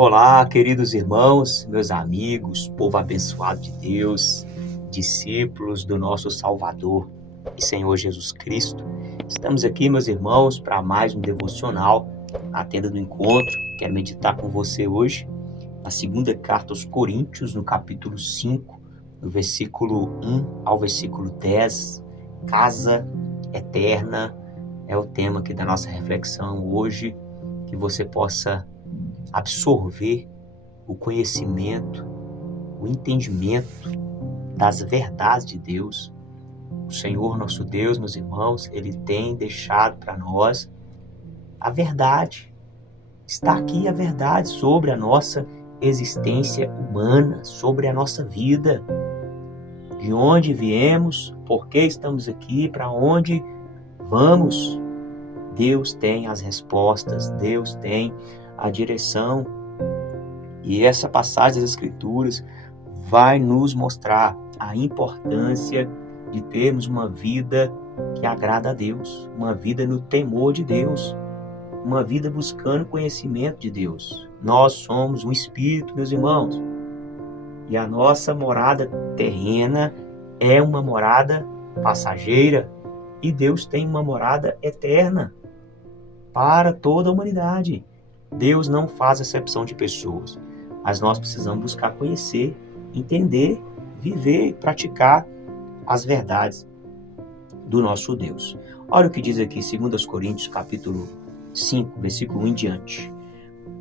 Olá, queridos irmãos, meus amigos, povo abençoado de Deus, discípulos do nosso Salvador e Senhor Jesus Cristo. Estamos aqui, meus irmãos, para mais um devocional na tenda do encontro. Quero meditar com você hoje na segunda carta aos Coríntios, no capítulo 5, no versículo 1 ao versículo 10. Casa eterna é o tema aqui da nossa reflexão hoje, que você possa absorver o conhecimento, o entendimento das verdades de Deus. O Senhor nosso Deus, meus irmãos, Ele tem deixado para nós a verdade. Está aqui a verdade sobre a nossa existência humana, sobre a nossa vida. De onde viemos, por que estamos aqui, para onde vamos. Deus tem as respostas, Deus tem a direção. E essa passagem das Escrituras vai nos mostrar a importância de termos uma vida que agrada a Deus, uma vida no temor de Deus, uma vida buscando conhecimento de Deus. Nós somos um espírito, meus irmãos, e a nossa morada terrena é uma morada passageira, e Deus tem uma morada eterna para toda a humanidade. Deus não faz acepção de pessoas, mas nós precisamos buscar conhecer, entender, viver e praticar as verdades do nosso Deus. Olha o que diz aqui, 2 Coríntios, capítulo 5, versículo 1 em diante.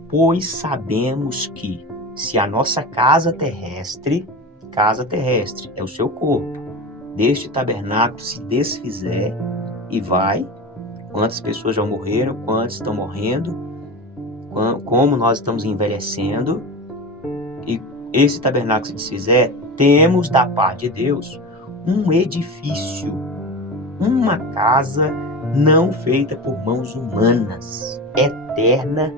Pois sabemos que, se a nossa casa terrestre é o seu corpo, deste tabernáculo se desfizer e vai, quantas pessoas já morreram, quantas estão morrendo, como nós estamos envelhecendo, e esse tabernáculo se desfizer, temos da parte de Deus um edifício, uma casa não feita por mãos humanas, eterna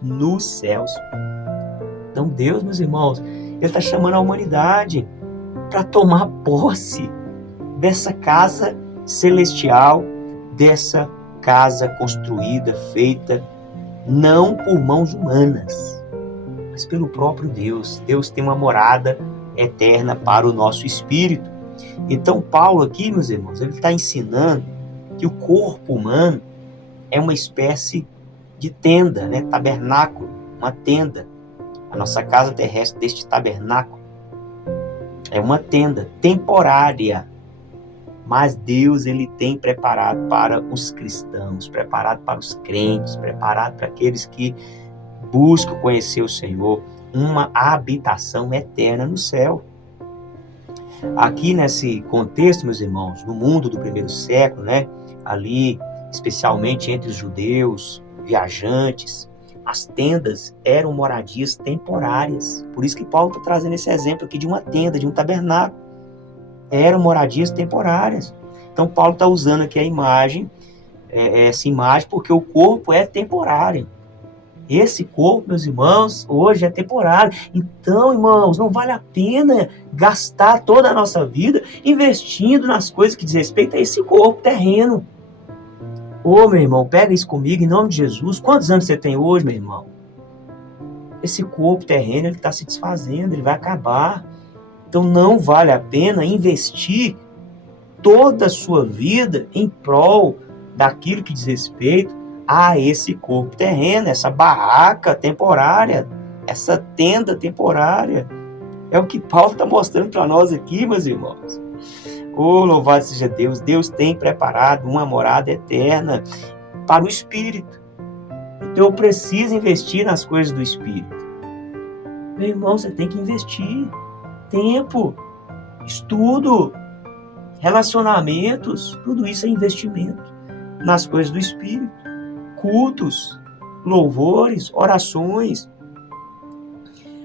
nos céus. Então Deus, meus irmãos, Ele está chamando a humanidade para tomar posse dessa casa celestial, dessa casa construída, feita não por mãos humanas, mas pelo próprio Deus. Deus tem uma morada eterna para o nosso espírito. Então Paulo aqui, meus irmãos, ele está ensinando que o corpo humano é uma espécie de tenda, tabernáculo, uma tenda. A nossa casa terrestre deste tabernáculo é uma tenda temporária, mas Deus, Ele tem preparado para os cristãos, preparado para os crentes, preparado para aqueles que buscam conhecer o Senhor, uma habitação eterna no céu. Aqui nesse contexto, meus irmãos, no mundo do primeiro século, ali, especialmente entre os judeus, viajantes, as tendas eram moradias temporárias. Por isso que Paulo está trazendo esse exemplo aqui de uma tenda, de um tabernáculo. Eram moradias temporárias. Então Paulo está usando aqui a imagem, essa imagem, porque o corpo é temporário. Esse corpo, meus irmãos, hoje é temporário. Então, irmãos, não vale a pena gastar toda a nossa vida investindo nas coisas que diz respeito a esse corpo terreno. Ô, meu irmão, pega isso comigo em nome de Jesus. Quantos anos você tem hoje, meu irmão? Esse corpo terreno, ele está se desfazendo, ele vai acabar. Então não vale a pena investir toda a sua vida em prol daquilo que diz respeito a esse corpo terreno, essa barraca temporária, essa tenda temporária. É o que Paulo está mostrando para nós aqui, meus irmãos. Oh, louvado seja Deus! Deus tem preparado uma morada eterna para o Espírito. Então eu preciso investir nas coisas do Espírito. Meu irmão, você tem que investir tempo, estudo, relacionamentos, tudo isso é investimento nas coisas do Espírito. Cultos, louvores, orações.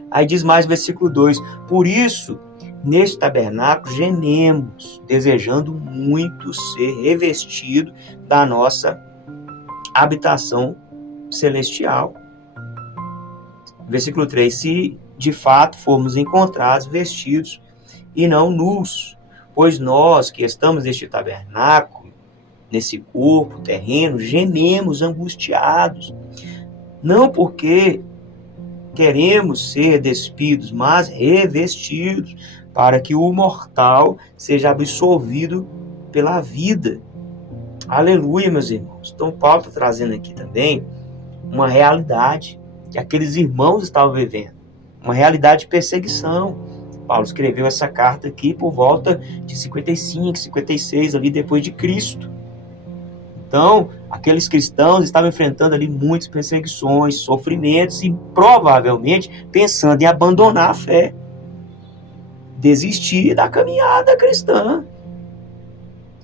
Aí diz mais o versículo 2: por isso, neste tabernáculo gememos, desejando muito ser revestido da nossa habitação celestial. Versículo 3: se de fato formos encontrados vestidos e não nus, pois nós que estamos neste tabernáculo, nesse corpo terreno, gememos angustiados, não porque queremos ser despidos, mas revestidos, para que o mortal seja absorvido pela vida. Aleluia, meus irmãos. Então Paulo está trazendo aqui também uma realidade que aqueles irmãos estavam vivendo, uma realidade de perseguição. Paulo escreveu essa carta aqui por volta de 55, 56, ali depois de Cristo. Então, aqueles cristãos estavam enfrentando ali muitas perseguições, sofrimentos e provavelmente pensando em abandonar a fé, desistir da caminhada cristã.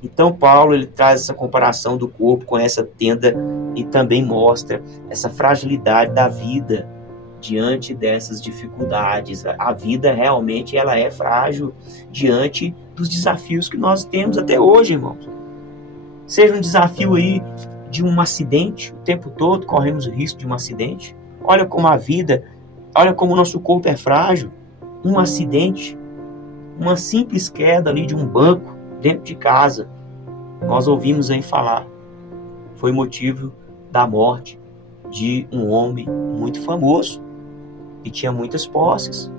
Então Paulo ele traz essa comparação do corpo com essa tenda e também mostra essa fragilidade da vida diante dessas dificuldades. A vida realmente ela é frágil diante dos desafios que nós temos até hoje, irmãos. Seja um desafio aí de um acidente, o tempo todo corremos o risco de um acidente. Olha como a vida, olha como o nosso corpo é frágil. Um acidente, uma simples queda ali de um banco dentro de casa, nós ouvimos aí falar, foi motivo da morte de um homem muito famoso e tinha muitas posses.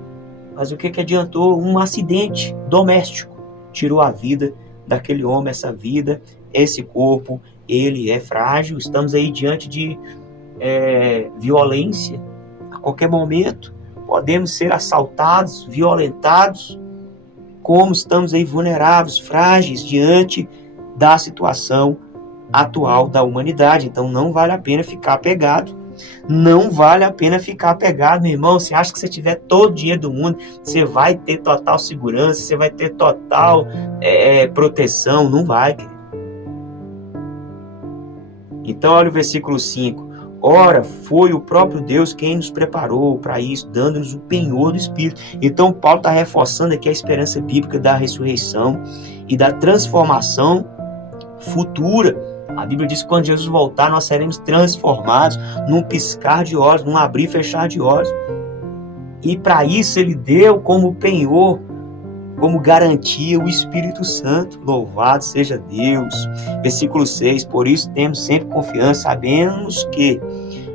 Mas o que adiantou? Um acidente doméstico tirou a vida daquele homem, essa vida, esse corpo, ele é frágil. Estamos aí diante de violência. A qualquer momento podemos ser assaltados, violentados. Como estamos aí vulneráveis, frágeis diante da situação atual da humanidade. Então não vale a pena ficar apegado. Não vale a pena ficar apegado, meu irmão. Você acha que se tiver todo o dinheiro do mundo, você vai ter total segurança, você vai ter total proteção? Não vai, querido. Então olha o versículo 5. Ora, foi o próprio Deus quem nos preparou para isso, dando-nos o penhor do Espírito. Então Paulo está reforçando aqui a esperança bíblica da ressurreição e da transformação futura. A Bíblia diz que quando Jesus voltar, nós seremos transformados num piscar de olhos, num abrir e fechar de olhos. E para isso ele deu como penhor, como garantia, o Espírito Santo. Louvado seja Deus. Versículo 6. Por isso temos sempre confiança, sabemos que,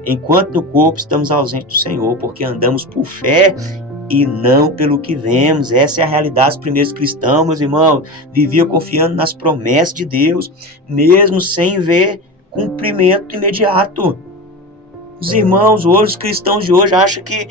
enquanto no corpo estamos ausentes do Senhor, porque andamos por fé e não pelo que vemos. Essa é a realidade dos primeiros cristãos, meus irmãos. Viviam confiando nas promessas de Deus, mesmo sem ver cumprimento imediato. Os irmãos hoje, os cristãos de hoje, acham que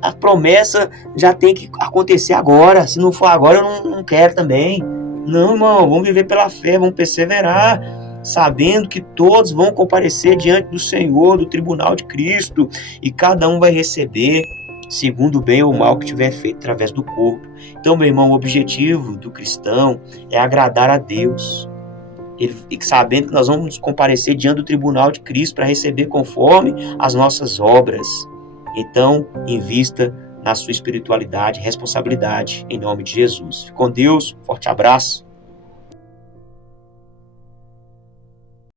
a promessa já tem que acontecer agora. Se não for agora, eu não quero também. Não, irmão, vamos viver pela fé, vamos perseverar, sabendo que todos vão comparecer diante do Senhor, do tribunal de Cristo, e cada um vai receber segundo o bem ou o mal que tiver feito através do corpo. Então, meu irmão, o objetivo do cristão é agradar a Deus. E sabendo que nós vamos comparecer diante do tribunal de Cristo para receber conforme as nossas obras. Então, invista na sua espiritualidade, responsabilidade, em nome de Jesus. Fique com Deus, forte abraço.